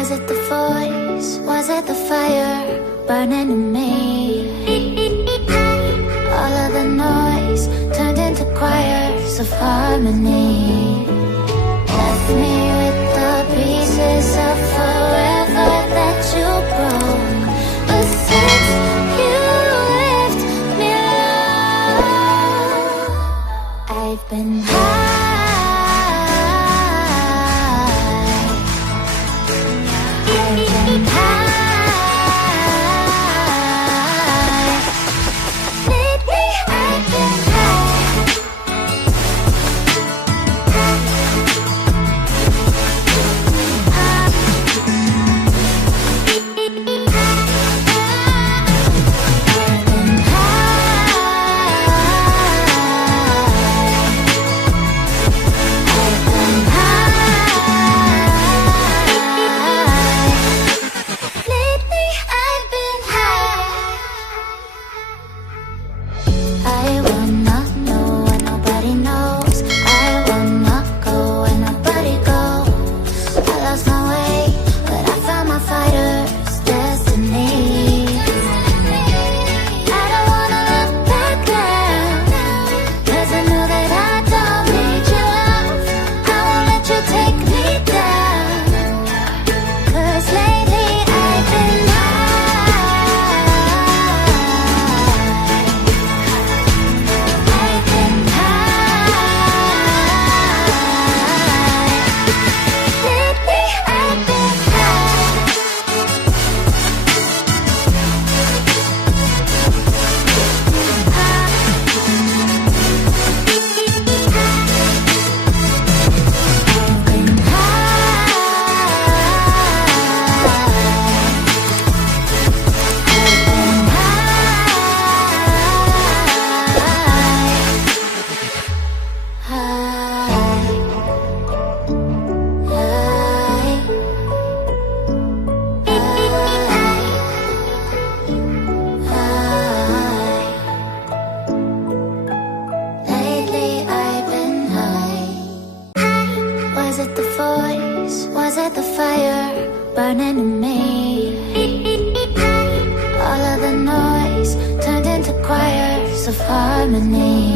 Was it the voice? Was it the fire burning in me? All of the noise turned into choirs of harmony. Left me with the pieces of forever that you broke. But since you left me alone, I've been high. Was it the fire burning in me? All of the noise turned into choirs of harmony.